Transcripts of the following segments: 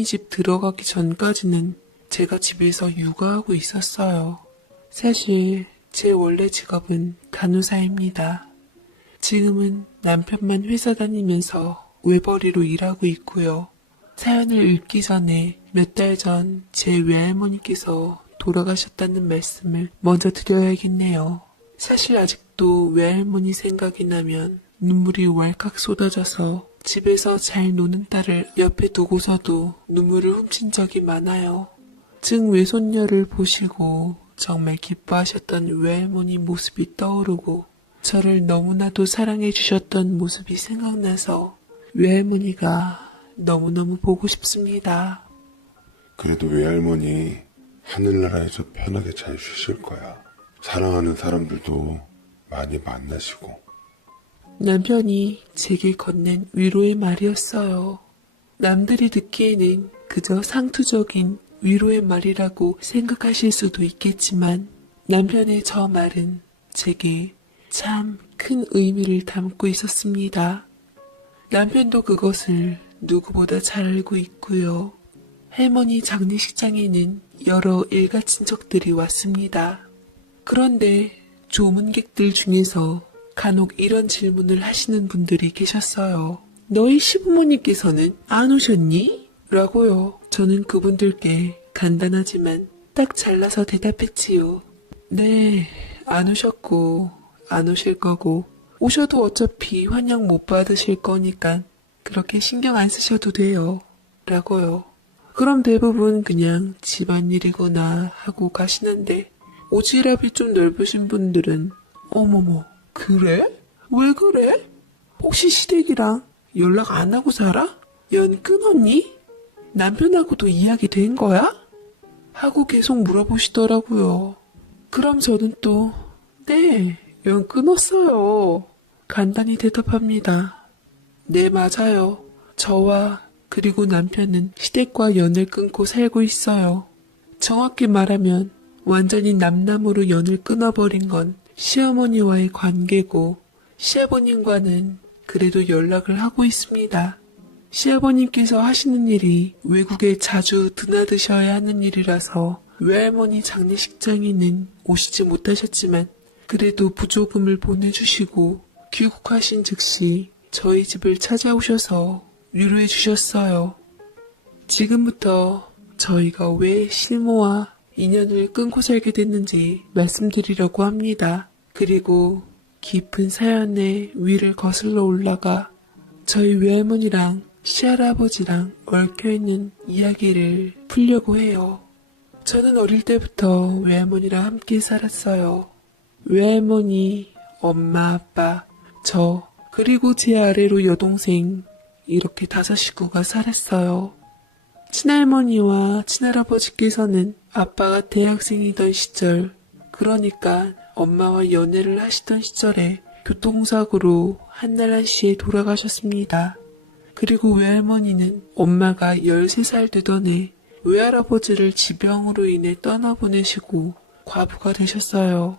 외할머니 집 들어가기 전까지는 제가 집에서 육아하고 있었어요. 사실 제 원래 직업은 간호사입니다. 지금은 남편만 회사 다니면서 외벌이로 일하고 있고요. 사연을 읽기 전에 몇 달 전 제 외할머니께서 돌아가셨다는 말씀을 먼저 드려야겠네요. 사실 아직도 외할머니 생각이 나면 눈물이 왈칵 쏟아져서 집에서 잘 노는 딸을 옆에 두고서도 눈물을 훔친 적이 많아요. 증외손녀를 보시고 정말 기뻐하셨던 외할머니 모습이 떠오르고 저를 너무나도 사랑해 주셨던 모습이 생각나서 외할머니가 너무너무 보고 싶습니다. 그래도 외할머니 하늘나라에서 편하게 잘 쉬실 거야. 사랑하는 사람들도 많이 만나시고. 남편이 제게 건넨 위로의 말이었어요. 남들이 듣기에는 그저 상투적인 위로의 말이라고 생각하실 수도 있겠지만 남편의 저 말은 제게 참 큰 의미를 담고 있었습니다. 남편도 그것을 누구보다 잘 알고 있고요. 할머니 장례식장에는 여러 일가 친척들이 왔습니다. 그런데 조문객들 중에서 간혹 이런 질문을 하시는 분들이 계셨어요. 너희 시부모님께서는 안 오셨니? 라고요. 저는 그분들께 간단하지만 딱 잘라서 대답했지요. 네, 안 오셨고 안 오실 거고 오셔도 어차피 환영 못 받으실 거니까 그렇게 신경 안 쓰셔도 돼요. 라고요. 그럼 대부분 그냥 집안일이구나 하고 가시는데 오지랖이 좀 넓으신 분들은 어머머 그래? 왜 그래? 혹시 시댁이랑 연락 안 하고 살아? 연 끊었니? 남편하고도 이야기 된 거야? 하고 계속 물어보시더라고요. 그럼 저는 또 네, 연 끊었어요. 간단히 대답합니다. 네, 맞아요. 저와 그리고 남편은 시댁과 연을 끊고 살고 있어요. 정확히 말하면 완전히 남남으로 연을 끊어버린 건 시어머니와의 관계고 시아버님과는 그래도 연락을 하고 있습니다. 시아버님께서 하시는 일이 외국에 자주 드나드셔야 하는 일이라서 외할머니 장례식장에는 오시지 못하셨지만 그래도 부조금을 보내주시고 귀국하신 즉시 저희 집을 찾아오셔서 위로해 주셨어요. 지금부터 저희가 왜 실모와 인연을 끊고 살게 됐는지 말씀드리려고 합니다. 그리고 깊은 사연의 위를 거슬러 올라가 저희 외할머니랑 시할아버지랑 얽혀있는 이야기를 풀려고 해요. 저는 어릴 때부터 외할머니랑 함께 살았어요. 외할머니, 엄마, 아빠, 저, 그리고 제 아래로 여동생 이렇게 5 식구가 살았어요. 친할머니와 친할아버지께서는 아빠가 대학생이던 시절, 그러니까 엄마와 연애를 하시던 시절에 교통사고로 한날 한시에 돌아가셨습니다. 그리고 외할머니는 엄마가 13살 되던 해 외할아버지를 지병으로 인해 떠나보내시고 과부가 되셨어요.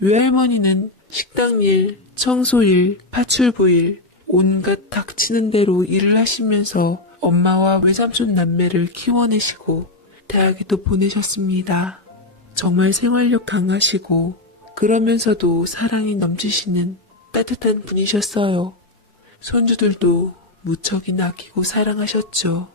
외할머니는 식당일, 청소일, 파출부일, 온갖 닥치는 대로 일을 하시면서 엄마와 외삼촌 남매를 키워내시고 대학에도 보내셨습니다. 정말 생활력 강하시고 그러면서도 사랑이 넘치시는 따뜻한 분이셨어요. 손주들도 무척이나 아끼고 사랑하셨죠.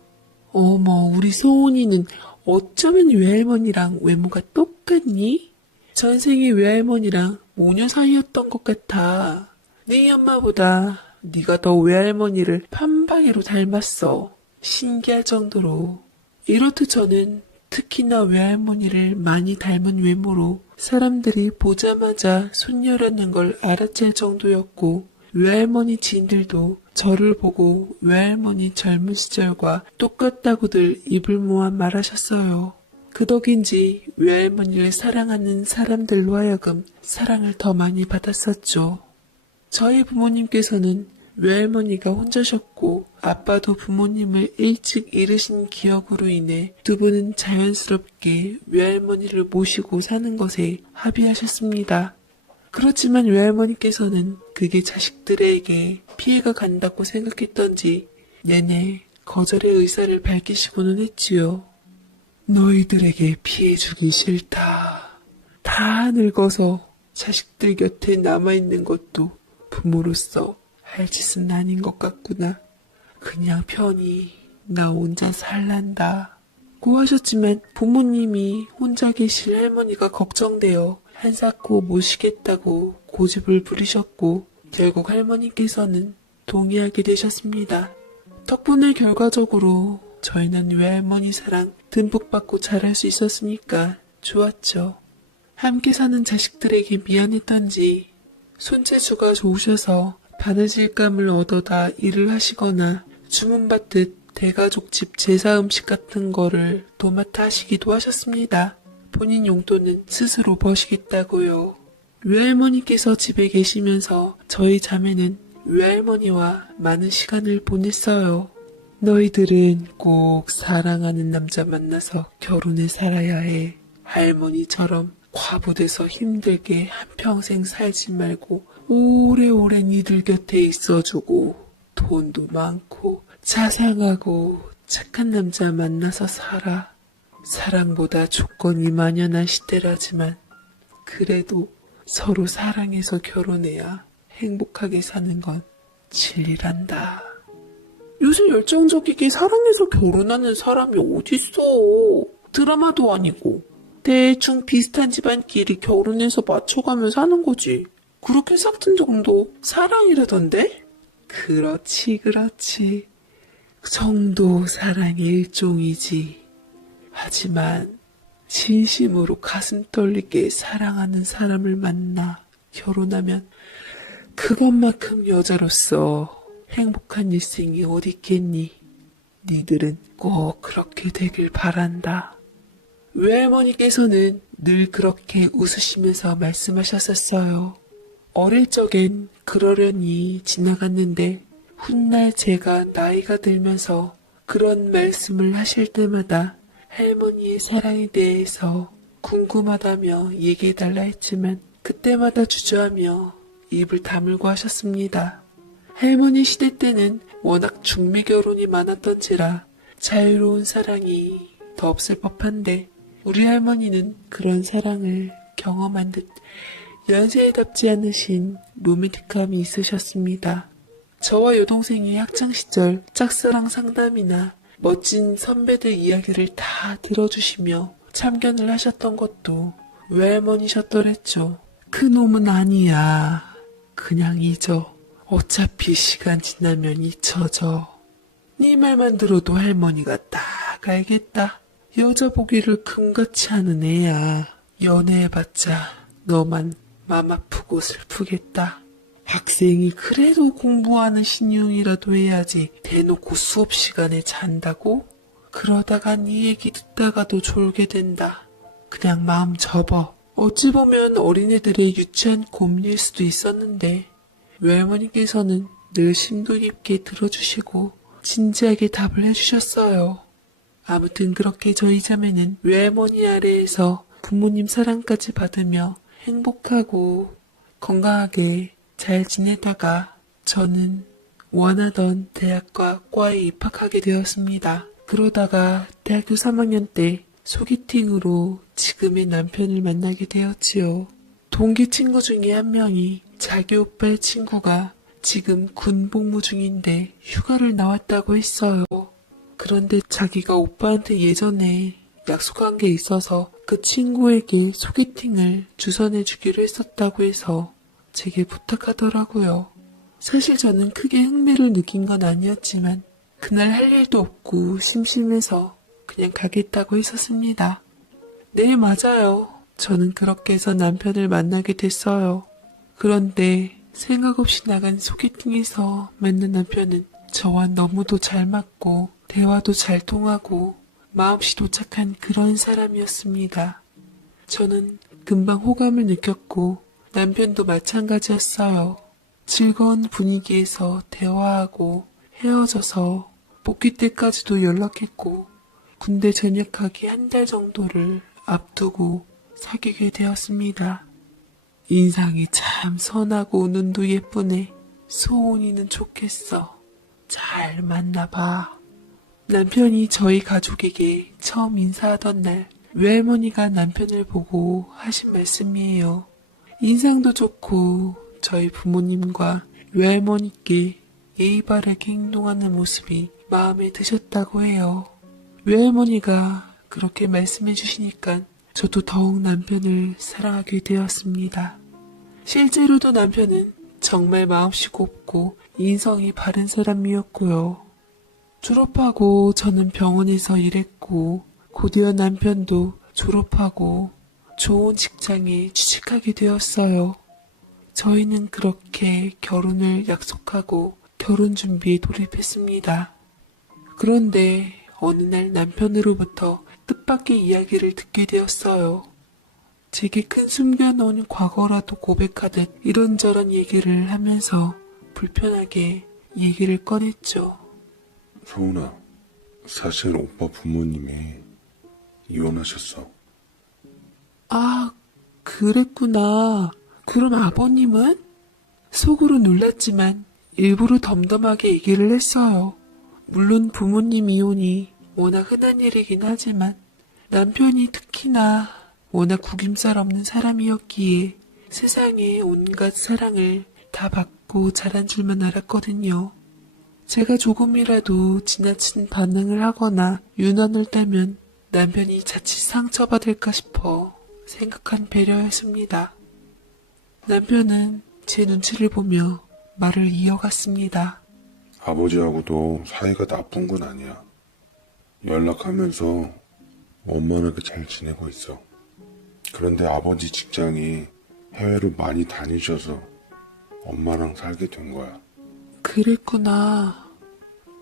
어머, 우리 소은이는 어쩌면 외할머니랑 외모가 똑같니? 전생에 외할머니랑 모녀 사이였던 것 같아. 네 엄마보다 네가 더 외할머니를 판방이로 닮았어. 신기할 정도로. 이렇듯 저는 특히나 외할머니를 많이 닮은 외모로 사람들이 보자마자 손녀라는 걸 알아챌 정도였고 외할머니 지인들도 저를 보고 외할머니 젊은 시절과 똑같다고들 입을 모아 말하셨어요. 그 덕인지 외할머니를 사랑하는 사람들로 하여금 사랑을 더 많이 받았었죠. 저희 부모님께서는 외할머니가 혼자셨고 아빠도 부모님을 일찍 잃으신 기억으로 인해 두 분은 자연스럽게 외할머니를 모시고 사는 것에 합의하셨습니다. 그렇지만 외할머니께서는 그게 자식들에게 피해가 간다고 생각했던지 내내 거절의 의사를 밝히시고는 했지요. 너희들에게 피해주기 싫다. 다 늙어서 자식들 곁에 남아있는 것도 부모로서 할 짓은 아닌 것 같구나. 그냥 편히 나 혼자 살란다. 고 하셨지만 부모님이 혼자 계실 할머니가 걱정되어 한사코 모시겠다고 고집을 부리셨고 결국 할머니께서는 동의하게 되셨습니다. 덕분에 결과적으로 저희는 외할머니 사랑 듬뿍 받고 자랄 수 있었으니까 좋았죠. 함께 사는 자식들에게 미안했던지 손재주가 좋으셔서 바느질감을 얻어다 일을 하시거나 주문받듯 대가족집 제사 음식 같은 거를 도맡아 하시기도 하셨습니다. 본인 용돈은 스스로 버시겠다고요. 외할머니께서 집에 계시면서 저희 자매는 외할머니와 많은 시간을 보냈어요. 너희들은 꼭 사랑하는 남자 만나서 결혼해 살아야 해. 할머니처럼 과부돼서 힘들게 한평생 살지 말고 오래오래 니들 곁에 있어주고 돈도 많고 자상하고 착한 남자 만나서 살아. 사랑보다 조건이 만연한 시대라지만 그래도 서로 사랑해서 결혼해야 행복하게 사는 건 진리란다. 요새 열정적이게 사랑해서 결혼하는 사람이 어딨어. 드라마도 아니고 대충 비슷한 집안끼리 결혼해서 맞춰가며 사는 거지. 그렇게 싹튼 정도 사랑이라던데? 그렇지. 그 정도 사랑의 일종이지. 하지만 진심으로 가슴 떨리게 사랑하는 사람을 만나 결혼하면 그것만큼 여자로서 행복한 일생이 어디 있겠니? 니들은 꼭 그렇게 되길 바란다. 외할머니께서는 늘 그렇게 웃으시면서 말씀하셨었어요. 어릴 적엔 그러려니 지나갔는데 훗날 제가 나이가 들면서 그런 말씀을 하실 때마다 할머니의 사랑에 대해서 궁금하다며 얘기해달라 했지만 그때마다 주저하며 입을 다물고 하셨습니다. 할머니 시대 때는 워낙 중매 결혼이 많았던지라 자유로운 사랑이 더 없을 법한데 우리 할머니는 그런 사랑을 경험한 듯 연세에답지 않으신 로맨틱함이 있으셨습니다. 저와 여동생이 학창시절 짝사랑 상담이나 멋진 선배들 이야기를 다 들어주시며 참견을 하셨던 것도 외할머니셨더랬죠. 그 놈은 아니야. 그냥 잊어. 어차피 시간 지나면 잊혀져. 네 말만 들어도 할머니가 딱 알겠다. 여자 보기를 금같이 하는 애야. 연애해봤자 너만 맘 아프고 슬프겠다. 학생이 그래도 공부하는 신용이라도 해야지 대놓고 수업 시간에 잔다고? 그러다가 네 얘기 듣다가도 졸게 된다. 그냥 마음 접어. 어찌 보면 어린애들의 유치한 고민일 수도 있었는데 외할머니께서는 늘 심도 깊게 들어주시고 진지하게 답을 해주셨어요. 아무튼 그렇게 저희 자매는 외할머니 아래에서 부모님 사랑까지 받으며 행복하고 건강하게 잘 지내다가 저는 원하던 대학과 과에 입학하게 되었습니다. 그러다가 대학교 3학년 때 소개팅으로 지금의 남편을 만나게 되었지요. 동기 친구 중에 한 명이 자기 오빠의 친구가 지금 군 복무 중인데 휴가를 나왔다고 했어요. 그런데 자기가 오빠한테 예전에 약속한 게 있어서 그 친구에게 소개팅을 주선해 주기로 했었다고 해서 제게 부탁하더라고요. 사실 저는 크게 흥미를 느낀 건 아니었지만 그날 할 일도 없고 심심해서 그냥 가겠다고 했었습니다. 네, 맞아요. 저는 그렇게 해서 남편을 만나게 됐어요. 그런데 생각 없이 나간 소개팅에서 만난 남편은 저와 너무도 잘 맞고 대화도 잘 통하고 마음씨도 착한 그런 사람이었습니다. 저는 금방 호감을 느꼈고 남편도 마찬가지였어요. 즐거운 분위기에서 대화하고 헤어져서 복귀 때까지도 연락했고 군대 전역하기 한 달 정도를 앞두고 사귀게 되었습니다. 인상이 참 선하고 눈도 예쁘네. 소은이는 좋겠어. 잘 만나봐. 남편이 저희 가족에게 처음 인사하던 날 외할머니가 남편을 보고 하신 말씀이에요. 인상도 좋고 저희 부모님과 외할머니께 예의 바르게 행동하는 모습이 마음에 드셨다고 해요. 외할머니가 그렇게 말씀해 주시니까 저도 더욱 남편을 사랑하게 되었습니다. 실제로도 남편은 정말 마음씨 곱고 인성이 바른 사람이었고요. 졸업하고 저는 병원에서 일했고 곧이어 남편도 졸업하고 좋은 직장에 취직하게 되었어요. 저희는 그렇게 결혼을 약속하고 결혼 준비에 돌입했습니다. 그런데 어느 날 남편으로부터 뜻밖의 이야기를 듣게 되었어요. 제게 큰 숨겨놓은 과거라도 고백하듯 이런저런 얘기를 하면서 불편하게 얘기를 꺼냈죠. 소은아, 사실 오빠 부모님이 이혼하셨어. 아, 그랬구나. 그럼 아버님은? 속으로 놀랐지만 일부러 덤덤하게 얘기를 했어요. 물론 부모님 이혼이 워낙 흔한 일이긴 하지만 남편이 특히나 워낙 구김살 없는 사람이었기에 세상에 온갖 사랑을 다 받고 자란 줄만 알았거든요. 제가 조금이라도 지나친 반응을 하거나 유난을 떨면 남편이 자칫 상처받을까 싶어 생각한 배려였습니다. 남편은 제 눈치를 보며 말을 이어갔습니다. 아버지하고도 사이가 나쁜 건 아니야. 연락하면서 원만하게 잘 지내고 있어. 그런데 아버지 직장이 해외로 많이 다니셔서 엄마랑 살게 된 거야. 그랬구나.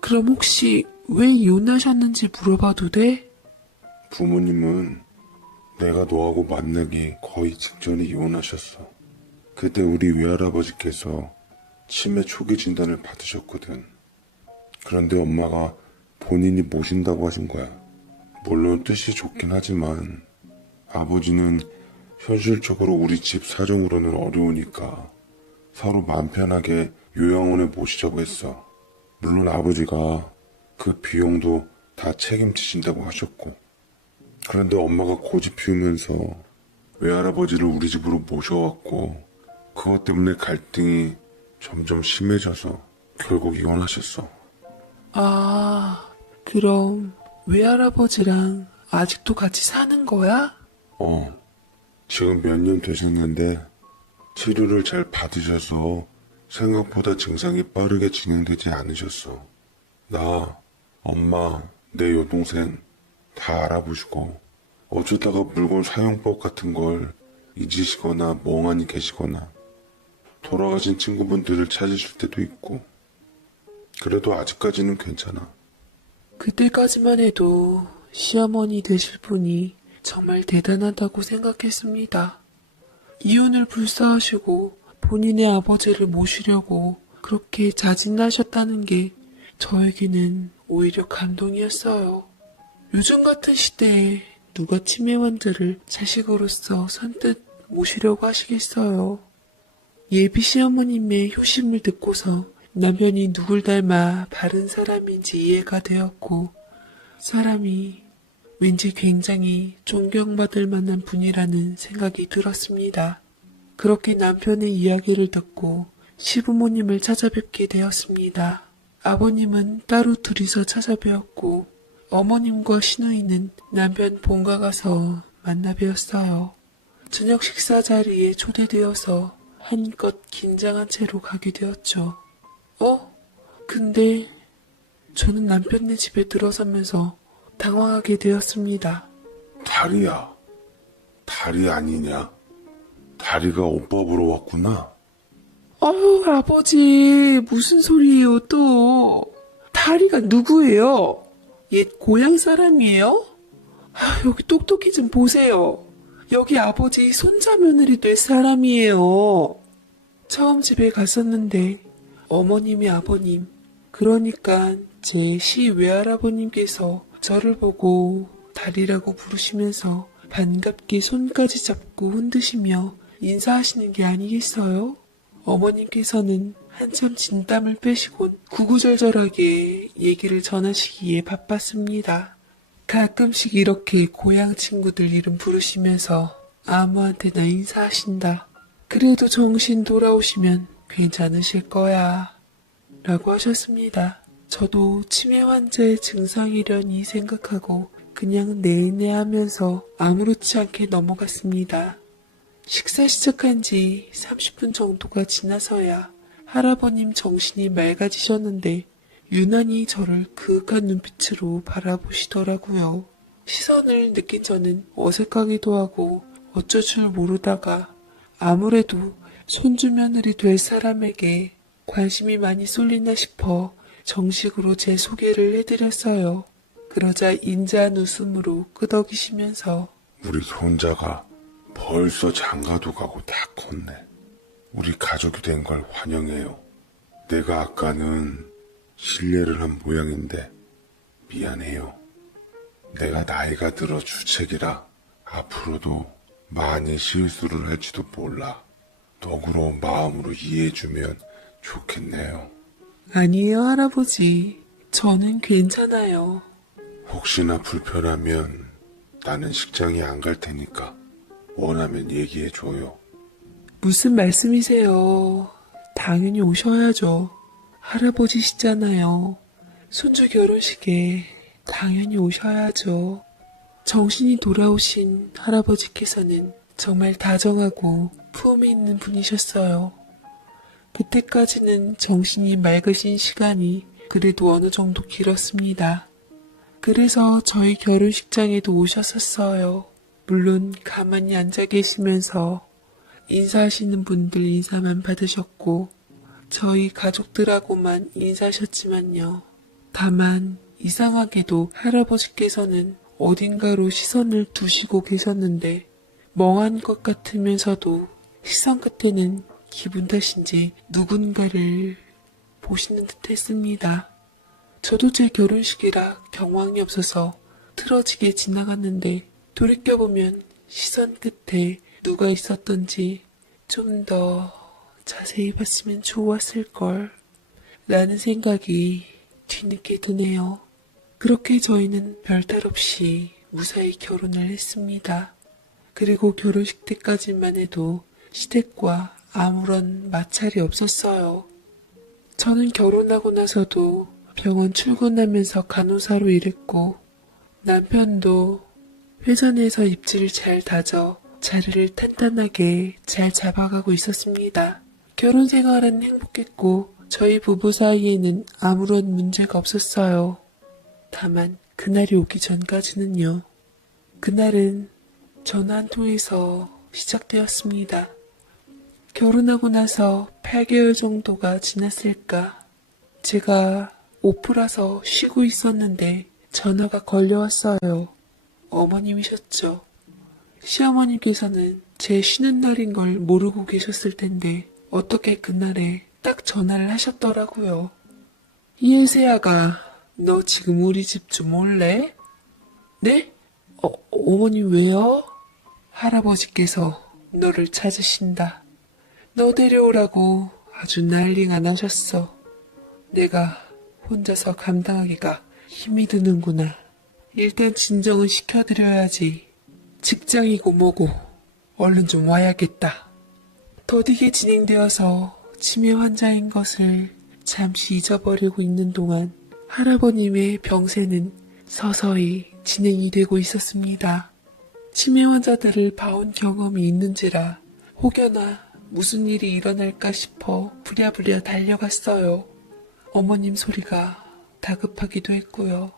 그럼 혹시 왜 이혼하셨는지 물어봐도 돼? 부모님은 내가 너하고 만나기 거의 직전에 이혼하셨어. 그때 우리 외할아버지께서 치매 초기 진단을 받으셨거든. 그런데 엄마가 본인이 모신다고 하신 거야. 물론 뜻이 좋긴 하지만 아버지는 현실적으로 우리 집 사정으로는 어려우니까 서로 마음 편하게 요양원에 모시자고 했어. 물론 아버지가 그 비용도 다 책임지신다고 하셨고. 그런데 엄마가 고집 피우면서 외할아버지를 우리 집으로 모셔왔고 그것 때문에 갈등이 점점 심해져서 결국 이혼하셨어. 아, 그럼 외할아버지랑 아직도 같이 사는 거야? 지금 몇 년 되셨는데 치료를 잘 받으셔서 생각보다 증상이 빠르게 진행되지 않으셨어. 나, 엄마, 내 여동생 다 알아보시고 어쩌다가 물건 사용법 같은 걸 잊으시거나 멍하니 계시거나 돌아가신 친구분들을 찾으실 때도 있고 그래도 아직까지는 괜찮아. 그때까지만 해도 시어머니 되실 분이 정말 대단하다고 생각했습니다. 이혼을 불사하시고 본인의 아버지를 모시려고 그렇게 자진하셨다는 게 저에게는 오히려 감동이었어요. 요즘 같은 시대에 누가 치매 환자를 자식으로서 선뜻 모시려고 하시겠어요. 예비 시어머님의 효심을 듣고서 남편이 누굴 닮아 바른 사람인지 이해가 되었고 사람이 왠지 굉장히 존경받을 만한 분이라는 생각이 들었습니다. 그렇게 남편의 이야기를 듣고 시부모님을 찾아뵙게 되었습니다. 아버님은 따로 둘이서 찾아뵈었고 어머님과 시누이는 남편 본가 가서 만나 뵈었어요. 저녁 식사 자리에 초대되어서 한껏 긴장한 채로 가게 되었죠. 근데 저는 남편네 집에 들어서면서 당황하게 되었습니다. 다리야. 다리 아니냐? 다리가 오빠 보러 왔구나. 아버지, 무슨 소리예요, 또. 다리가 누구예요? 옛 고향 사람이에요? 여기 똑똑히 좀 보세요. 여기 아버지 손자 며느리 될 사람이에요. 처음 집에 갔었는데 어머님이 아버님, 그러니까 제 시 외할아버님께서 저를 보고 다리라고 부르시면서 반갑게 손까지 잡고 흔드시며 인사하시는 게 아니겠어요? 어머님께서는 한참 진땀을 빼시곤 구구절절하게 얘기를 전하시기에 바빴습니다. 가끔씩 이렇게 고향 친구들 이름 부르시면서 아무한테나 인사하신다. 그래도 정신 돌아오시면 괜찮으실 거야. 라고 하셨습니다. 저도 치매 환자의 증상이려니 생각하고 그냥 네네 하면서 아무렇지 않게 넘어갔습니다. 식사 시작한 지 30분 정도가 지나서야 할아버님 정신이 맑아지셨는데 유난히 저를 그윽한 눈빛으로 바라보시더라고요. 시선을 느낀 저는 어색하기도 하고 어쩔 줄 모르다가 아무래도 손주 며느리 될 사람에게 관심이 많이 쏠리나 싶어 정식으로 제 소개를 해드렸어요. 그러자 인자한 웃음으로 끄덕이시면서 우리 손자가 벌써 장가도 가고 다 컸네. 우리 가족이 된 걸 환영해요. 내가 아까는 실례를 한 모양인데 미안해요. 내가 나이가 들어 주책이라 앞으로도 많이 실수를 할지도 몰라. 너그러운 마음으로 이해해주면 좋겠네요. 아니에요, 할아버지. 저는 괜찮아요. 혹시나 불편하면 나는 식장에 안 갈 테니까 원하면 얘기해줘요. 무슨 말씀이세요? 당연히 오셔야죠. 할아버지시잖아요. 손주 결혼식에 당연히 오셔야죠. 정신이 돌아오신 할아버지께서는 정말 다정하고 품이 있는 분이셨어요. 그때까지는 정신이 맑으신 시간이 그래도 어느 정도 길었습니다. 그래서 저희 결혼식장에도 오셨었어요. 물론 가만히 앉아 계시면서 인사하시는 분들 인사만 받으셨고 저희 가족들하고만 인사하셨지만요. 다만 이상하게도 할아버지께서는 어딘가로 시선을 두시고 계셨는데 멍한 것 같으면서도 시선 끝에는 기분 탓인지 누군가를 보시는 듯 했습니다. 저도 제 결혼식이라 경황이 없어서 틀어지게 지나갔는데 돌이켜보면 시선 끝에 누가 있었던지 좀 더 자세히 봤으면 좋았을걸 라는 생각이 뒤늦게 드네요. 그렇게 저희는 별탈 없이 무사히 결혼을 했습니다. 그리고 결혼식 때까지만 해도 시댁과 아무런 마찰이 없었어요. 저는 결혼하고 나서도 병원 출근하면서 간호사로 일했고 남편도 회전에서 입질 잘 다져 자리를 탄탄하게 잘 잡아가고 있었습니다. 결혼 생활은 행복했고 저희 부부 사이에는 아무런 문제가 없었어요. 다만 그날이 오기 전까지는요. 그날은 전화 한 통에서 시작되었습니다. 결혼하고 나서 8개월 정도가 지났을까. 제가 오프라서 쉬고 있었는데 전화가 걸려왔어요. 어머님이셨죠. 시어머님께서는 제 쉬는 날인 걸 모르고 계셨을 텐데 어떻게 그날에 딱 전화를 하셨더라고요. 이혜세아가 너 지금 우리 집 좀 올래? 네? 어머님 왜요? 할아버지께서 너를 찾으신다. 너 데려오라고 아주 난리가 나셨어. 내가 혼자서 감당하기가 힘이 드는구나. 일단 진정은 시켜드려야지. 직장이고 뭐고 얼른 좀 와야겠다. 더디게 진행되어서 치매 환자인 것을 잠시 잊어버리고 있는 동안 할아버님의 병세는 서서히 진행이 되고 있었습니다. 치매 환자들을 봐온 경험이 있는지라 혹여나 무슨 일이 일어날까 싶어 부랴부랴 달려갔어요. 어머님 소리가 다급하기도 했고요.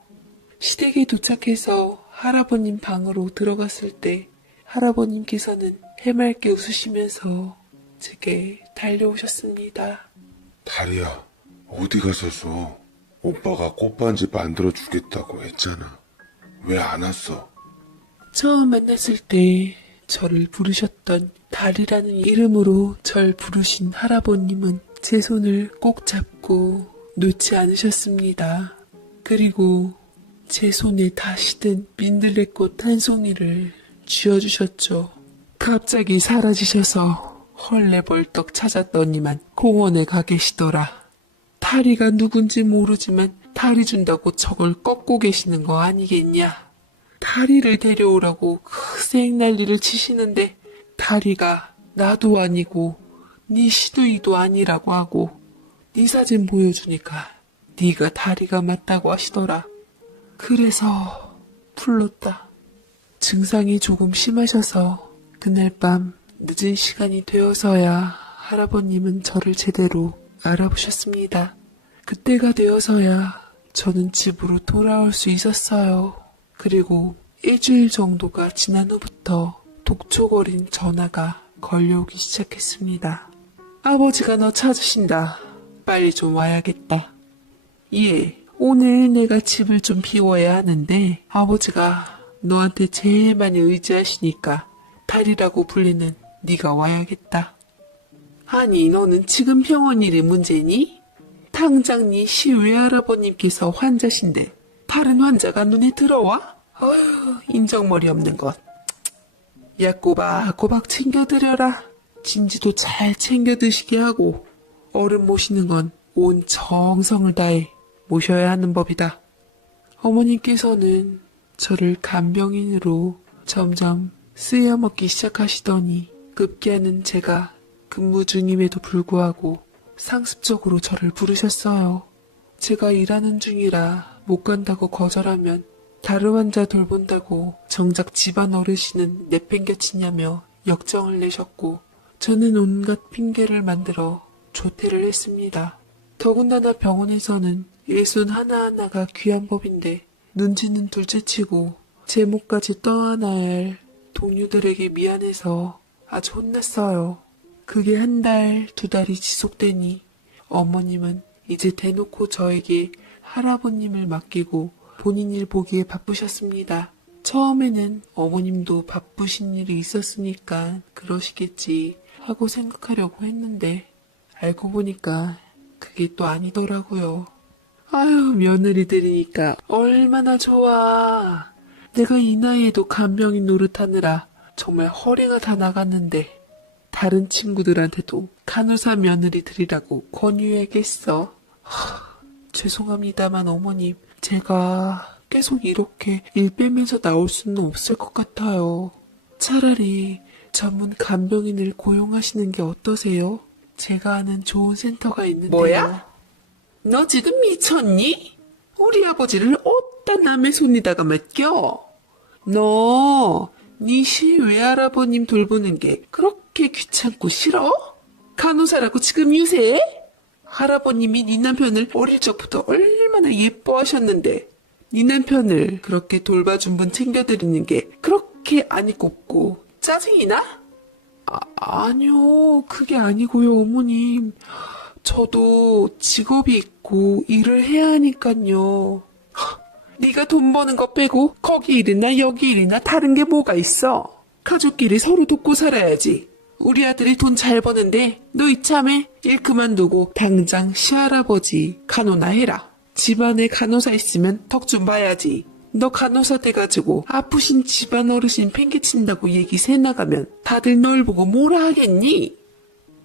시댁에 도착해서 할아버님 방으로 들어갔을 때 할아버님께서는 해맑게 웃으시면서 제게 달려오셨습니다. 다리야, 어디 가서서 오빠가 꽃반지 만들어 주겠다고 했잖아. 왜 안 왔어? 처음 만났을 때 저를 부르셨던 달이라는 이름으로 절 부르신 할아버님은 제 손을 꼭 잡고 놓지 않으셨습니다. 그리고 제 손에 다시 든 민들레꽃 한 송이를 쥐어주셨죠. 갑자기 사라지셔서 헐레벌떡 찾았더니만 공원에 가 계시더라. 다리가 누군지 모르지만 다리 준다고 저걸 꺾고 계시는 거 아니겠냐. 다리를 데려오라고 크생 난리를 치시는데 다리가 나도 아니고 네 시누이도 아니라고 하고 네 사진 보여주니까 네가 다리가 맞다고 하시더라. 그래서 불렀다. 증상이 조금 심하셔서 그날 밤 늦은 시간이 되어서야 할아버님은 저를 제대로 알아보셨습니다. 그때가 되어서야 저는 집으로 돌아올 수 있었어요. 그리고 일주일 정도가 지난 후부터 독촉어린 전화가 걸려오기 시작했습니다. 아버지가 너 찾으신다. 빨리 좀 와야겠다. 예, 오늘 내가 집을 좀 비워야 하는데 아버지가 너한테 제일 많이 의지하시니까 달이라고 불리는 네가 와야겠다. 아니, 너는 지금 병원 일이 문제니? 당장 네 시외할아버님께서 환자신데 다른 환자가 눈에 들어와? 어휴, 인정머리 없는 것. 야, 꼬박꼬박 챙겨드려라. 진지도 잘 챙겨 드시게 하고 어른 모시는 건 온 정성을 다해 모셔야 하는 법이다. 어머님께서는 저를 간병인으로 점점 쓰여먹기 시작하시더니 급기야는 제가 근무 중임에도 불구하고 상습적으로 저를 부르셨어요. 제가 일하는 중이라 못 간다고 거절하면 다른 환자 돌본다고 정작 집안 어르신은 내팽겨치냐며 역정을 내셨고 저는 온갖 핑계를 만들어 조퇴를 했습니다. 더군다나 병원에서는 일손 하나하나가 귀한 법인데 눈치는 둘째치고 제 몫까지 떠안아야 할 동료들에게 미안해서 아주 혼났어요. 그게 한 달, 두 달이 지속되니 어머님은 이제 대놓고 저에게 할아버님을 맡기고 본인 일 보기에 바쁘셨습니다. 처음에는 어머님도 바쁘신 일이 있었으니까 그러시겠지 하고 생각하려고 했는데 알고 보니까 그게 또 아니더라고요. 아유, 며느리들이니까 얼마나 좋아. 내가 이 나이에도 간병인 노릇하느라 정말 허리가 다 나갔는데 다른 친구들한테도 간호사 며느리들이라고 권유해야겠어. 죄송합니다만 어머님, 제가 계속 이렇게 일 빼면서 나올 수는 없을 것 같아요. 차라리 전문 간병인을 고용하시는 게 어떠세요? 제가 아는 좋은 센터가 있는데요. 뭐야? 너 지금 미쳤니? 우리 아버지를 어디다 남의 손에다가 맡겨? 너, 네 시외할아버님 돌보는 게 그렇게 귀찮고 싫어? 간호사라고 지금 유세해? 할아버님이 네 남편을 어릴 적부터 얼마나 예뻐하셨는데 네 남편을 그렇게 돌봐준 분 챙겨드리는 게 그렇게 안이 곱고 짜증이 나? 아니요, 그게 아니고요, 어머님. 저도 직업이 있고 일을 해야 하니까요. 네가 돈 버는 거 빼고 거기 일이나 여기 일이나 다른 게 뭐가 있어? 가족끼리 서로 돕고 살아야지. 우리 아들이 돈 잘 버는데 너 이참에 일 그만두고 당장 시할아버지 간호나 해라. 집안에 간호사 있으면 덕 좀 봐야지. 너 간호사 돼가지고 아프신 집안 어르신 팽개친다고 얘기 새나가면 다들 널 보고 뭐라 하겠니?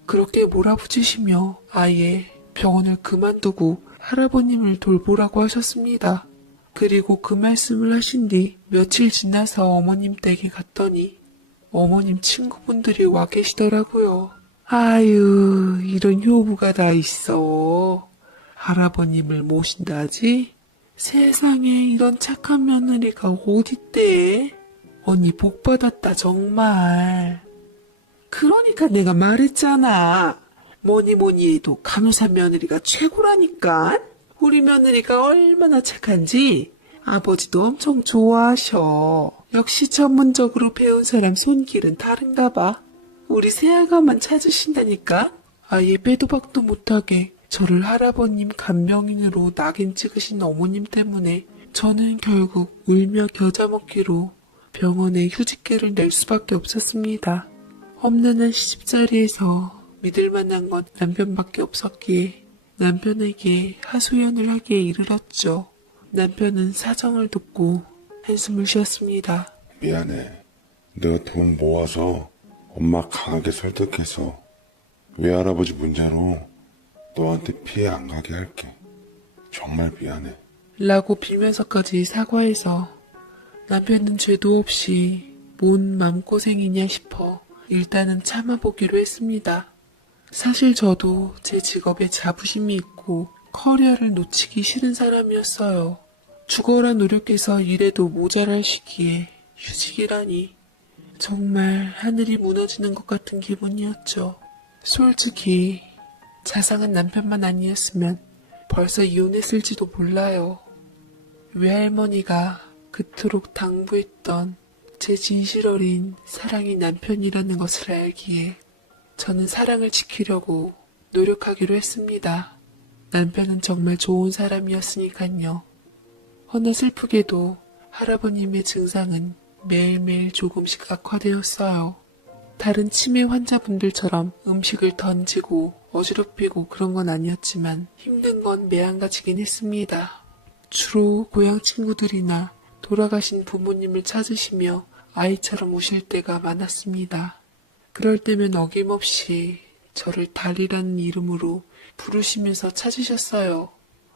그렇게 몰아붙이시며 아예 병원을 그만두고 할아버님을 돌보라고 하셨습니다. 그리고 그 말씀을 하신 뒤 며칠 지나서 어머님 댁에 갔더니 어머님 친구분들이 와 계시더라고요. 아유, 이런 효부가 다 있어. 할아버님을 모신다지? 세상에 이런 착한 며느리가 어딨대? 언니 복 받았다 정말. 그러니까 내가 말했잖아. 뭐니 해도 간호사 며느리가 최고라니까. 우리 며느리가 얼마나 착한지 아버지도 엄청 좋아하셔. 역시 전문적으로 배운 사람 손길은 다른가 봐. 우리 새아가만 찾으신다니까. 아예 빼도 박도 못하게 저를 할아버님 간병인으로 낙인 찍으신 어머님 때문에 저는 결국 울며 겨자 먹기로 병원에 휴직계를 낼 수밖에 없었습니다. 험난한 시집살이에서 믿을 만한 건 남편밖에 없었기에 남편에게 하소연을 하기에 이르렀죠. 남편은 사정을 듣고 한숨을 쉬었습니다. 미안해. 내가 돈 모아서 엄마 강하게 설득해서 외할아버지 문제로 너한테 피해 안 가게 할게. 정말 미안해. 라고 빌면서까지 사과해서 남편은 죄도 없이 뭔 맘고생이냐 싶어 일단은 참아보기로 했습니다. 사실 저도 제 직업에 자부심이 있고 커리어를 놓치기 싫은 사람이었어요. 죽어라 노력해서 일해도 모자랄 시기에 휴직이라니 정말 하늘이 무너지는 것 같은 기분이었죠. 솔직히 자상한 남편만 아니었으면 벌써 이혼했을지도 몰라요. 외할머니가 그토록 당부했던 제 진실 어린 사랑이 남편이라는 것을 알기에 저는 사랑을 지키려고 노력하기로 했습니다. 남편은 정말 좋은 사람이었으니까요. 허나 슬프게도 할아버님의 증상은 매일매일 조금씩 악화되었어요. 다른 치매 환자분들처럼 음식을 던지고 어지럽히고 그런 건 아니었지만 힘든 건 매한가지긴 했습니다. 주로 고향 친구들이나 돌아가신 부모님을 찾으시며 아이처럼 우실 때가 많았습니다. 그럴 때면 어김없이 저를 달이라는 이름으로 부르시면서 찾으셨어요.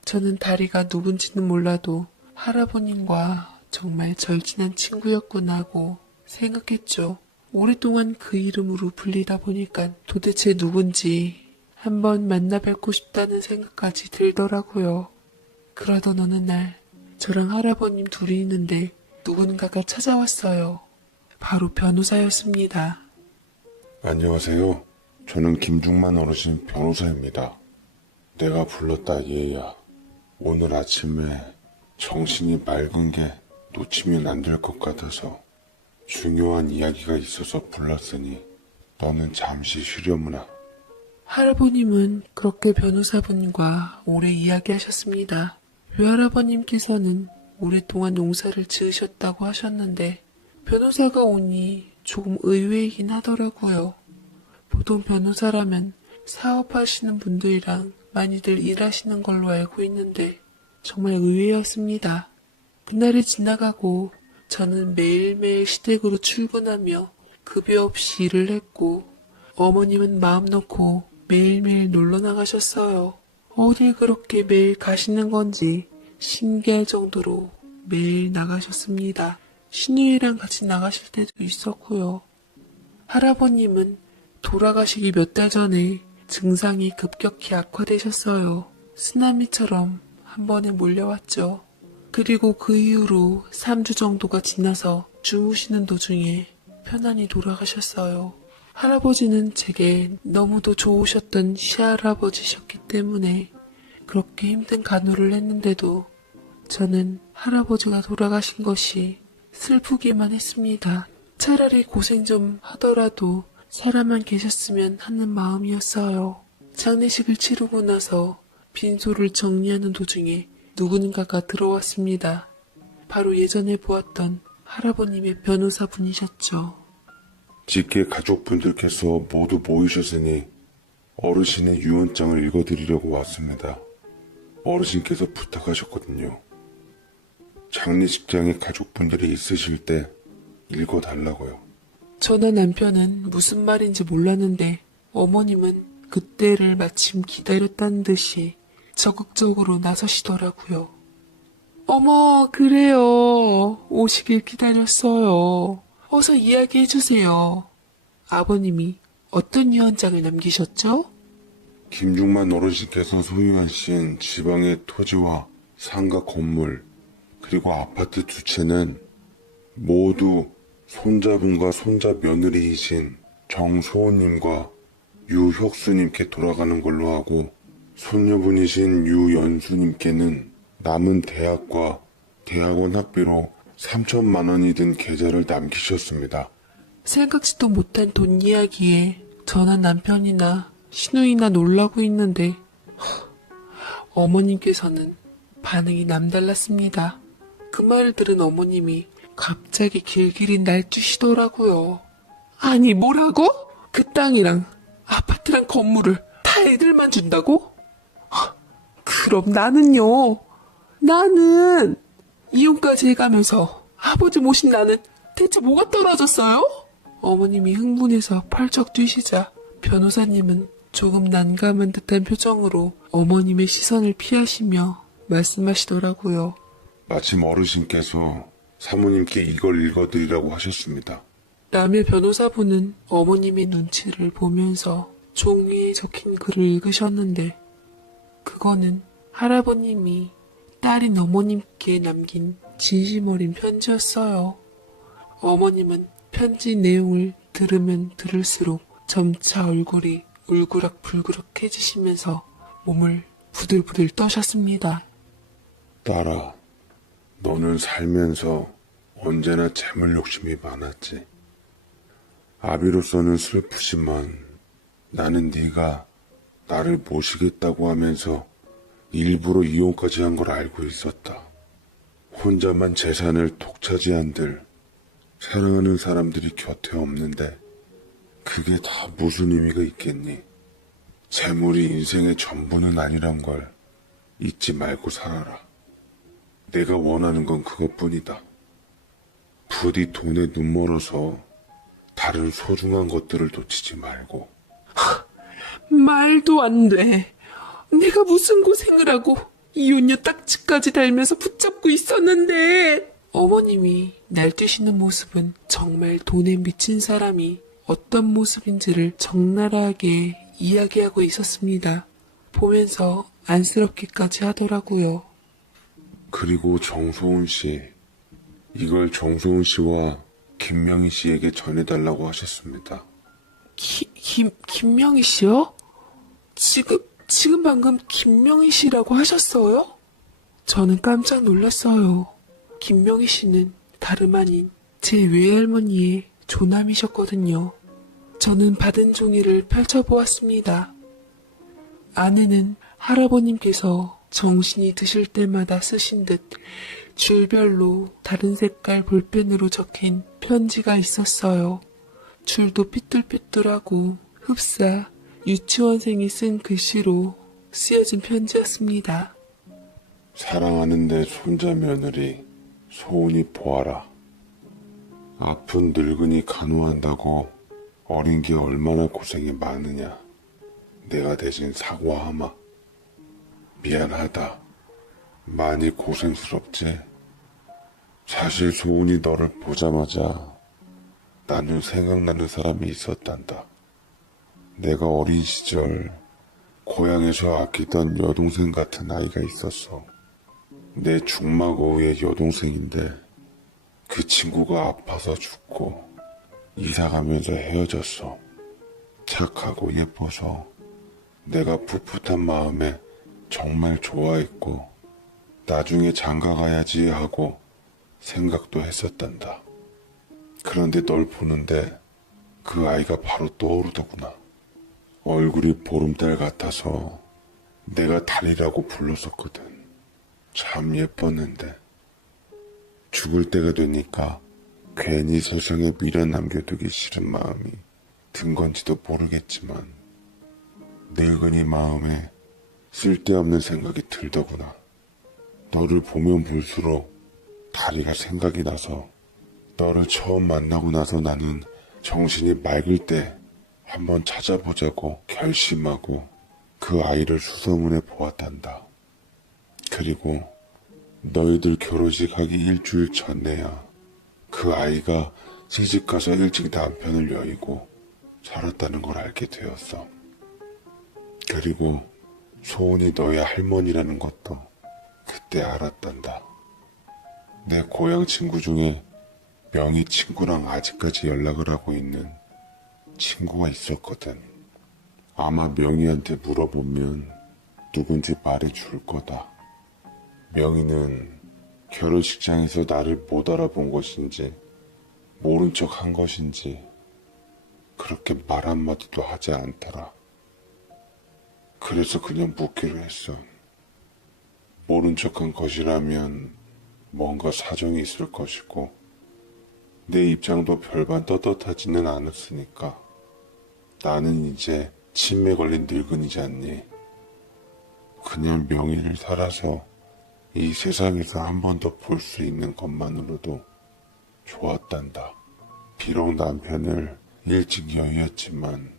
저는 다리가 누군지는 몰라도 할아버님과 정말 절친한 친구였구나 하고 생각했죠. 오랫동안 그 이름으로 불리다 보니까 도대체 누군지 한번 만나 뵙고 싶다는 생각까지 들더라고요. 그러던 어느 날 저랑 할아버님 둘이 있는데 누군가가 찾아왔어요. 바로 변호사였습니다. 안녕하세요. 저는 김중만 어르신 변호사입니다. 내가 불렀다 얘야. 오늘 아침에 정신이 맑은 게 놓치면 안 될 것 같아서 중요한 이야기가 있어서 불렀으니 너는 잠시 쉬려무나. 할아버님은 그렇게 변호사분과 오래 이야기하셨습니다. 외할아버님께서는 오랫동안 농사를 지으셨다고 하셨는데 변호사가 오니 조금 의외이긴 하더라고요. 보통 변호사라면 사업하시는 분들이랑 많이들 일하시는 걸로 알고 있는데 정말 의외였습니다. 그날이 지나가고 저는 매일매일 시댁으로 출근하며 급여 없이 일을 했고 어머님은 마음 놓고 매일매일 놀러 나가셨어요. 어딜 그렇게 매일 가시는 건지 신기할 정도로 매일 나가셨습니다. 신우이랑 같이 나가실 때도 있었고요. 할아버님은 돌아가시기 몇 달 전에 증상이 급격히 악화되셨어요. 쓰나미처럼 한 번에 몰려왔죠. 그리고 그 이후로 3주 정도가 지나서 주무시는 도중에 편안히 돌아가셨어요. 할아버지는 제게 너무도 좋으셨던 시할아버지셨기 때문에 그렇게 힘든 간호를 했는데도 저는 할아버지가 돌아가신 것이 슬프기만 했습니다. 차라리 고생 좀 하더라도 살아만 계셨으면 하는 마음이었어요. 장례식을 치르고 나서 빈소를 정리하는 도중에 누군가가 들어왔습니다. 바로 예전에 보았던 할아버님의 변호사분이셨죠. 직계 가족분들께서 모두 모이셨으니 어르신의 유언장을 읽어드리려고 왔습니다. 어르신께서 부탁하셨거든요. 장례식장에 가족분들이 있으실 때 읽어달라고요. 저나 남편은 무슨 말인지 몰랐는데 어머님은 그때를 마침 기다렸다는 듯이 적극적으로 나서시더라고요. 어머, 그래요. 오시길 기다렸어요. 어서 이야기해주세요. 아버님이 어떤 유언장을 남기셨죠? 김중만 어르신께서 소유하신 지방의 토지와 상가 건물 그리고 아파트 두 채는 모두 손자분과 손자 며느리이신 정소호님과 유혁수님께 돌아가는 걸로 하고 손녀분이신 유연수님께는 남은 대학과 대학원 학비로 3천만 원이 든 계좌를 남기셨습니다. 생각지도 못한 돈 이야기에 저나 남편이나 신우이나 놀라고 있는데 어머님께서는 반응이 남달랐습니다. 그 말을 들은 어머님이 갑자기 길길이 날뛰시더라고요. 아니 뭐라고? 그 땅이랑 아파트랑 건물을 다 애들만 준다고? 그럼 나는요. 나는 이혼까지 해가면서 아버지 모신 나는 대체 뭐가 떨어졌어요? 어머님이 흥분해서 펄쩍 뛰시자 변호사님은 조금 난감한 듯한 표정으로 어머님의 시선을 피하시며 말씀하시더라고요. 마침 어르신께서 사모님께 이걸 읽어드리라고 하셨습니다. 남의 변호사분은 어머님의 눈치를 보면서 종이에 적힌 글을 읽으셨는데 그거는 할아버님이 딸인 어머님께 남긴 진심 어린 편지였어요. 어머님은 편지 내용을 들으면 들을수록 점차 얼굴이 울그락불그락해지시면서 몸을 부들부들 떠셨습니다. 딸아, 너는 살면서 언제나 재물 욕심이 많았지. 아비로서는 슬프지만 나는 네가 나를 모시겠다고 하면서 일부러 이혼까지 한 걸 알고 있었다. 혼자만 재산을 독차지한들 사랑하는 사람들이 곁에 없는데 그게 다 무슨 의미가 있겠니? 재물이 인생의 전부는 아니란 걸 잊지 말고 살아라. 내가 원하는 건 그것뿐이다. 부디 돈에 눈멀어서 다른 소중한 것들을 놓치지 말고. 말도 안 돼. 내가 무슨 고생을 하고 이혼녀 딱지까지 달면서 붙잡고 있었는데. 어머님이 날뛰시는 모습은 정말 돈에 미친 사람이 어떤 모습인지를 적나라하게 이야기하고 있었습니다. 보면서 안쓰럽기까지 하더라고요. 그리고 정소은 씨, 이걸 정소은 씨와 김명희 씨에게 전해달라고 하셨습니다. 김명희 씨요? 지금 방금 김명희 씨라고 하셨어요? 저는 깜짝 놀랐어요. 김명희 씨는 다름 아닌 제 외할머니의 조남이셨거든요. 저는 받은 종이를 펼쳐보았습니다. 안에는 할아버님께서 정신이 드실 때마다 쓰신 듯 줄별로 다른 색깔 볼펜으로 적힌 편지가 있었어요. 줄도 삐뚤삐뚤하고 흡사 유치원생이 쓴 글씨로 쓰여진 편지였습니다. 사랑하는 내 손자 며느리 소은이 보아라. 아픈 늙은이 간호한다고 어린 게 얼마나 고생이 많으냐. 내가 대신 사과하마. 미안하다. 많이 고생스럽지. 사실 소은이 너를 보자마자 나는 생각나는 사람이 있었단다. 내가 어린 시절 고향에서 아끼던 여동생 같은 아이가 있었어. 내 중마고우의 여동생인데 그 친구가 아파서 죽고 이사가면서 헤어졌어. 착하고 예뻐서 내가 풋풋한 마음에 정말 좋아했고 나중에 장가가야지 하고 생각도 했었단다. 그런데 널 보는데 그 아이가 바로 떠오르더구나. 얼굴이 보름달 같아서 내가 달이라고 불렀었거든. 참 예뻤는데 죽을 때가 되니까 괜히 세상에 미련 남겨두기 싫은 마음이 든 건지도 모르겠지만 늙은이 마음에 쓸데없는 생각이 들더구나. 너를 보면 볼수록 다리가 생각이 나서 너를 처음 만나고 나서 나는 정신이 맑을 때 한번 찾아보자고 결심하고 그 아이를 수소문해 보았단다. 그리고 너희들 결혼식 하기 일주일 전에야 그 아이가 시집가서 일찍 남편을 여의고 살았다는 걸 알게 되었어. 그리고 소은이 너의 할머니라는 것도 그때 알았단다. 내 고향 친구 중에 명희 친구랑 아직까지 연락을 하고 있는 친구가 있었거든. 아마 명희한테 물어보면 누군지 말해줄 거다. 명희는 결혼식장에서 나를 못 알아본 것인지 모른 척 한 것인지 그렇게 말 한마디도 하지 않더라. 그래서 그냥 묻기로 했어. 모른 척한 것이라면 뭔가 사정이 있을 것이고 내 입장도 별반 떳떳하지는 않았으니까 나는 이제 치매 걸린 늙은이지 않니. 그냥 명의를 살아서 이 세상에서 한 번 더 볼 수 있는 것만으로도 좋았단다. 비록 남편을 일찍 여의었지만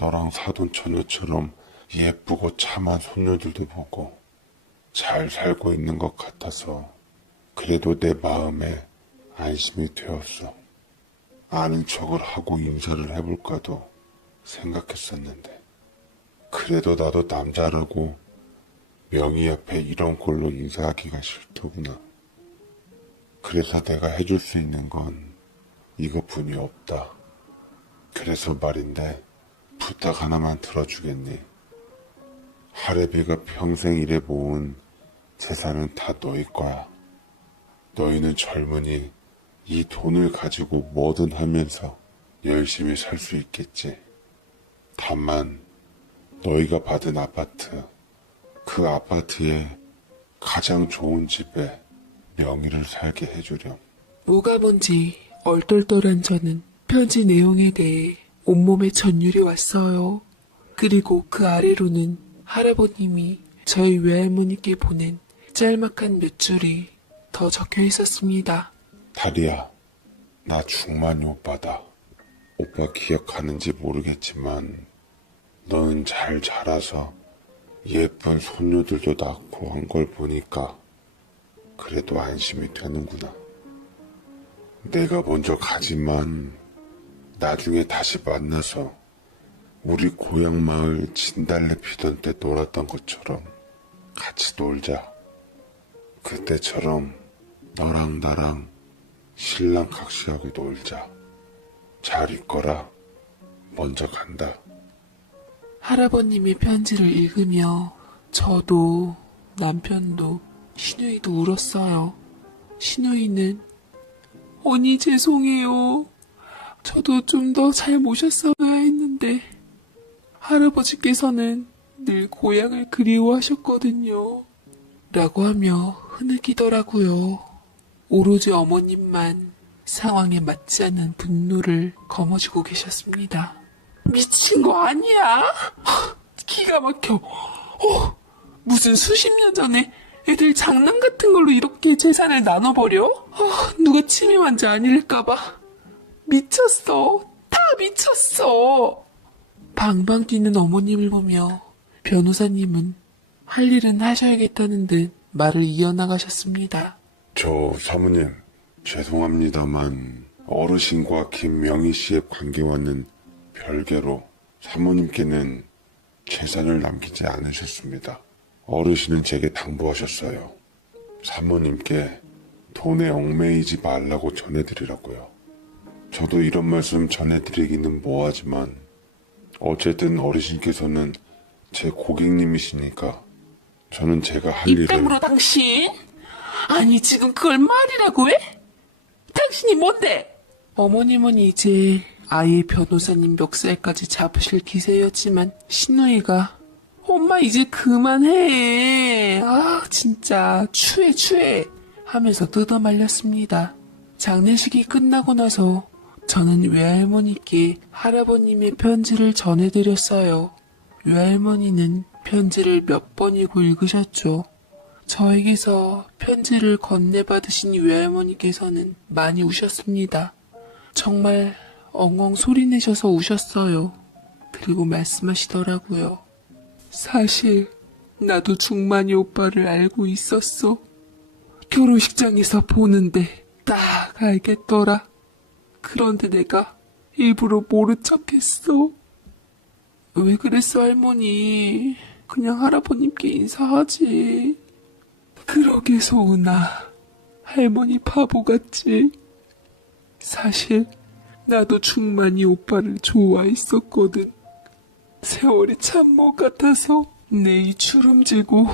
너랑 사돈 처녀처럼 예쁘고 참한 손녀들도 보고 잘 살고 있는 것 같아서 그래도 내 마음에 안심이 되었어. 아는 척을 하고 인사를 해볼까도 생각했었는데 그래도 나도 남자라고 명의 앞에 이런 꼴로 인사하기가 싫더구나. 그래서 내가 해줄 수 있는 건 이것뿐이 없다. 그래서 말인데 부탁 하나만 들어주겠니? 할애비가 평생 일해 모은 재산은 다 너희 거야. 너희는 젊으니 이 돈을 가지고 뭐든 하면서 열심히 살 수 있겠지. 다만 너희가 받은 아파트, 그 아파트에 가장 좋은 집에 명의를 살게 해주렴. 뭐가 뭔지 얼떨떨한 저는 편지 내용에 대해 온몸에 전율이 왔어요. 그리고 그 아래로는 할아버님이 저희 외할머니께 보낸 짤막한 몇 줄이 더 적혀 있었습니다. 다리야, 나 중만이 오빠다. 오빠 기억하는지 모르겠지만 너는 잘 자라서 예쁜 손녀들도 낳고 한 걸 보니까 그래도 안심이 되는구나. 내가 먼저 가지만 나중에 다시 만나서 우리 고향 마을 진달래 피던 때 놀았던 것처럼 같이 놀자. 그때처럼 너랑 나랑 신랑 각시하게 놀자. 잘 있거라. 먼저 간다. 할아버님의 편지를 읽으며 저도 남편도 신우이도 울었어요. 신우이는 언니 죄송해요. 저도 좀 더 잘 모셨어야 했는데 할아버지께서는 늘 고향을 그리워하셨거든요. 라고 하며 흐느끼더라고요. 오로지 어머님만 상황에 맞지 않는 분노를 거머쥐고 계셨습니다. 미친 거 아니야? 기가 막혀. 무슨 수십 년 전에 애들 장난 같은 걸로 이렇게 재산을 나눠버려? 누가 침입한지 아닐까봐. 미쳤어. 다 미쳤어. 방방 뛰는 어머님을 보며 변호사님은 할 일은 하셔야겠다는 듯 말을 이어나가셨습니다. 저 사모님, 죄송합니다만 어르신과 김명희 씨의 관계와는 별개로 사모님께는 재산을 남기지 않으셨습니다. 어르신은 제게 당부하셨어요. 사모님께 돈에 얽매이지 말라고 전해드리라고요. 저도 이런 말씀 전해드리기는 뭐하지만 어쨌든 어르신께서는 제 고객님이시니까 저는 제가 할 입 일을... 다물어 당신? 아니 지금 그걸 말이라고 해? 당신이 뭔데? 어머님은 이제 아예 변호사님 멱살까지 잡으실 기세였지만 신우이가 엄마 이제 그만해. 진짜 추해 하면서 뜯어말렸습니다. 장례식이 끝나고 나서 저는 외할머니께 할아버님의 편지를 전해드렸어요. 외할머니는 편지를 몇 번이고 읽으셨죠. 저에게서 편지를 건네받으신 외할머니께서는 많이 우셨습니다. 정말 엉엉 소리내셔서 우셨어요. 그리고 말씀하시더라고요. 사실 나도 중만이 오빠를 알고 있었어. 결혼식장에서 보는데 딱 알겠더라. 그런데 내가 일부러 모른 척했어. 왜 그랬어 할머니? 그냥 할아버님께 인사하지. 그러게 소은아. 할머니 바보같지. 사실 나도 중만이 오빠를 좋아했었거든. 세월이 참 못 같아서 내이 주름지고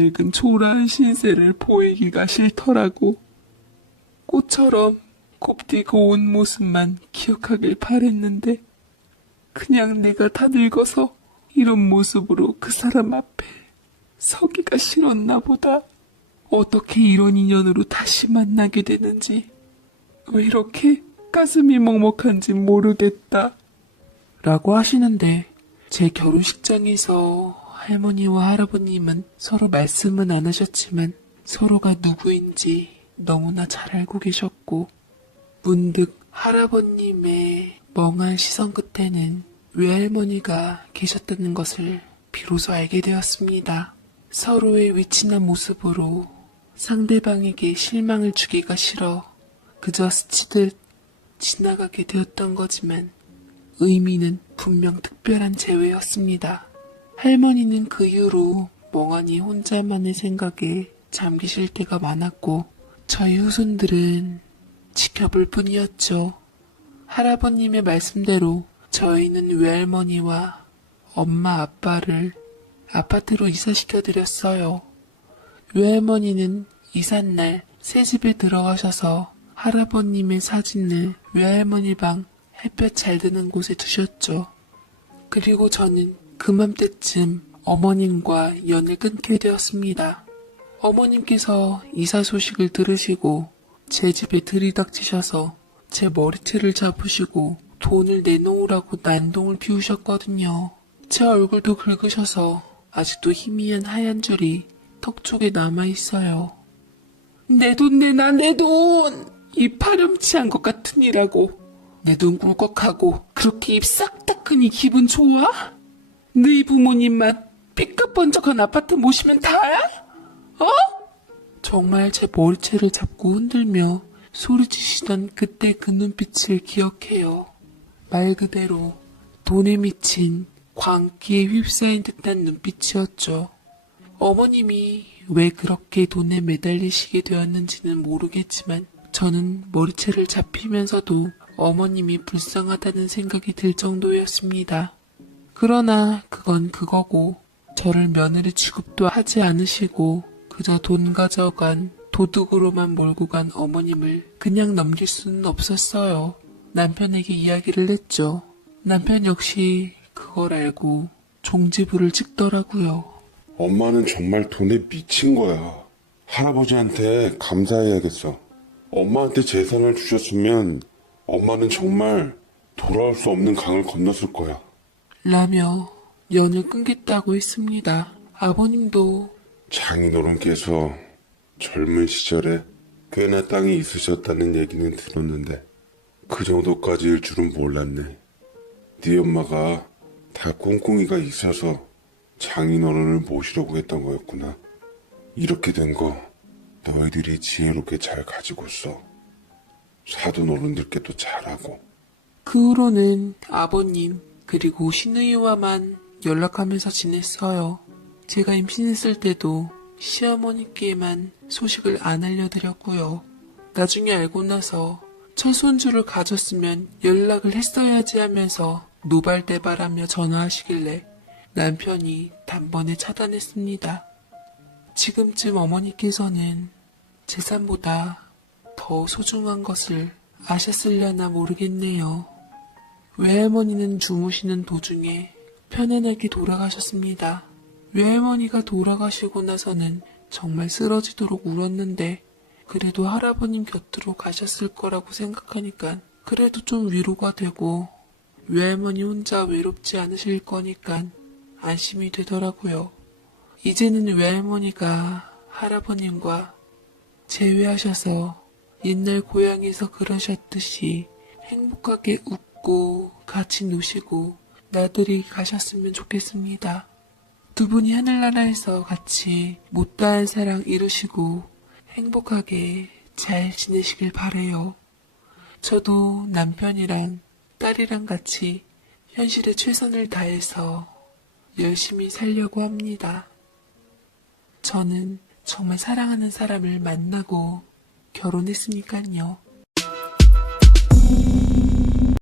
늙은 초라한 신세를 보이기가 싫더라고. 꽃처럼 곱디고 온 모습만 기억하길 바랬는데 그냥 내가 다 늙어서 이런 모습으로 그 사람 앞에 서기가 싫었나 보다. 어떻게 이런 인연으로 다시 만나게 되는지, 왜 이렇게 가슴이 먹먹한지 모르겠다. 라고 하시는데, 제 결혼식장에서 할머니와 할아버님은 서로 말씀은 안 하셨지만 서로가 누구인지 너무나 잘 알고 계셨고, 문득 할아버님의 멍한 시선 끝에는 외할머니가 계셨다는 것을 비로소 알게 되었습니다. 서로의 위친한 모습으로 상대방에게 실망을 주기가 싫어 그저 스치듯 지나가게 되었던 거지만 의미는 분명 특별한 재회였습니다. 할머니는 그 이후로 멍하니 혼자만의 생각에 잠기실 때가 많았고 저희 후손들은 지켜볼 뿐이었죠. 할아버님의 말씀대로 저희는 외할머니와 엄마 아빠를 아파트로 이사시켜드렸어요. 외할머니는 이삿날 새 집에 들어가셔서 할아버님의 사진을 외할머니 방 햇볕 잘 드는 곳에 두셨죠. 그리고 저는 그맘때쯤 어머님과 연을 끊게 되었습니다. 어머님께서 이사 소식을 들으시고 제 집에 들이닥치셔서 제 머리채를 잡으시고 돈을 내놓으라고 난동을 피우셨거든요. 제 얼굴도 긁으셔서 아직도 희미한 하얀 줄이 턱 쪽에 남아있어요. 내 돈 내놔, 내 돈! 이 파렴치한 것 같은 이라고 내 돈 꿀꺽하고 그렇게 입 싹 닦으니 기분 좋아? 너희 부모님만 삐까번쩍한 아파트 모시면 다야? 어? 정말 제 머리채를 잡고 흔들며 소리치시던 그때 그 눈빛을 기억해요. 말 그대로 돈에 미친 광기에 휩싸인 듯한 눈빛이었죠. 어머님이 왜 그렇게 돈에 매달리시게 되었는지는 모르겠지만 저는 머리채를 잡히면서도 어머님이 불쌍하다는 생각이 들 정도였습니다. 그러나 그건 그거고 저를 며느리 취급도 하지 않으시고 그저 돈 가져간 도둑으로만 몰고 간 어머님을 그냥 넘길 수는 없었어요. 남편에게 이야기를 했죠. 남편 역시 그걸 알고 종지부를 찍더라고요. 엄마는 정말 돈에 미친 거야. 할아버지한테 감사해야겠어. 엄마한테 재산을 주셨으면 엄마는 정말 돌아올 수 없는 강을 건넜을 거야. 라며 연을 끊겠다고 했습니다. 아버님도 장인어른께서 젊은 시절에 꽤나 땅이 있으셨다는 얘기는 들었는데 그 정도까지일 줄은 몰랐네. 네 엄마가 다 꿍꿍이가 있어서 장인어른을 모시려고 했던 거였구나. 이렇게 된 거 너희들이 지혜롭게 잘 가지고 써. 사돈 어른들께도 잘하고. 그 후로는 아버님 그리고 시누이와만 연락하면서 지냈어요. 제가 임신했을 때도 시어머니께만 소식을 안 알려드렸고요. 나중에 알고 나서 첫 손주를 가졌으면 연락을 했어야지 하면서 노발대발하며 전화하시길래 남편이 단번에 차단했습니다. 지금쯤 어머니께서는 재산보다 더 소중한 것을 아셨으려나 모르겠네요. 외할머니는 주무시는 도중에 편안하게 돌아가셨습니다. 외할머니가 돌아가시고 나서는 정말 쓰러지도록 울었는데 그래도 할아버님 곁으로 가셨을 거라고 생각하니까 그래도 좀 위로가 되고 외할머니 혼자 외롭지 않으실 거니까 안심이 되더라고요. 이제는 외할머니가 할아버님과 재회하셔서 옛날 고향에서 그러셨듯이 행복하게 웃고 같이 노시고 나들이 가셨으면 좋겠습니다. 두 분이 하늘나라에서 같이 못다한 사랑 이루시고 행복하게 잘 지내시길 바래요. 저도 남편이랑 딸이랑 같이 현실에 최선을 다해서 열심히 살려고 합니다. 저는 정말 사랑하는 사람을 만나고 결혼했으니까요.